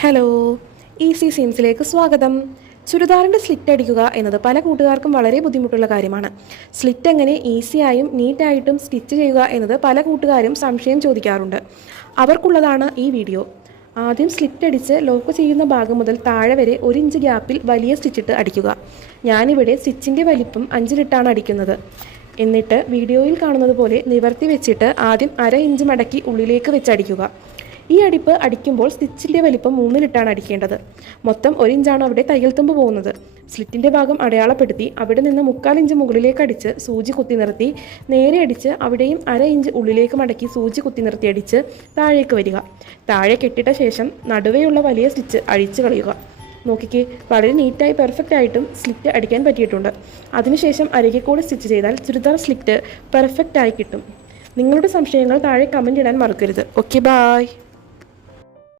Hello, easy സീംസിലേക്ക് സ്വാഗതം. ചുരിദാറിൻ്റെ slit അടിക്കുക എന്നത് പല കൂട്ടുകാർക്കും വളരെ ബുദ്ധിമുട്ടുള്ള കാര്യമാണ്. സ്ലിറ്റ് എങ്ങനെ ഈസിയായും നീറ്റായിട്ടും സ്റ്റിച്ച് ചെയ്യുക എന്നത് പല കൂട്ടുകാരും സംശയം ചോദിക്കാറുണ്ട്. അവർക്കുള്ളതാണ് ഈ വീഡിയോ. ആദ്യം സ്ലിറ്റ് അടിച്ച് ലോക്ക് ചെയ്യുന്ന ഭാഗം മുതൽ താഴെ വരെ 1 ഇഞ്ച് ഗ്യാപ്പിൽ വലിയ സ്റ്റിച്ചിട്ട് അടിക്കുക. ഞാനിവിടെ സ്റ്റിച്ചിൻ്റെ വലിപ്പം 5 അടിക്കുന്നത്. എന്നിട്ട് വീഡിയോയിൽ കാണുന്നത് പോലെ നിവർത്തി വെച്ചിട്ട് ആദ്യം 1/2 ഇഞ്ച് മടക്കി ഉള്ളിലേക്ക് വെച്ചടിക്കുക. ഈ അടിപ്പ് അടിക്കുമ്പോൾ സ്റ്റിച്ചിൻ്റെ വലിപ്പം 3 അടിക്കേണ്ടത്. മൊത്തം 1 ഇഞ്ചാണ് അവിടെ തയ്യൽ തുമ്പ് പോകുന്നത്. സ്ലിറ്റിൻ്റെ ഭാഗം അടയാളപ്പെടുത്തി അവിടെ നിന്ന് 3/4 ഇഞ്ച് മുകളിലേക്ക് അടിച്ച് സൂചി കുത്തി നിർത്തി നേരെ അടിച്ച് അവിടെയും 1/2 ഇഞ്ച് ഉള്ളിലേക്ക് മടക്കി സൂചി കുത്തി നിർത്തി അടിച്ച് താഴേക്ക് വരിക. താഴെ കെട്ടിട്ട ശേഷം നടുവേയുള്ള വലിയ സ്റ്റിച്ച് അഴിച്ചു കളയുക. നോക്കിക്കേ, വളരെ നീറ്റായി പെർഫെക്റ്റ് ആയിട്ടും സ്ലിറ്റ് അടിക്കാൻ പറ്റിയിട്ടുണ്ട്. അതിനുശേഷം അരികെ കൂടെ സ്റ്റിച്ച് ചെയ്താൽ ചുരിദാർ സ്ലിറ്റ് പെർഫെക്റ്റ് ആയി കിട്ടും. നിങ്ങളുടെ സംശയങ്ങൾ താഴെ കമൻ്റ് ഇടാൻ മറക്കരുത്. Okay, bye.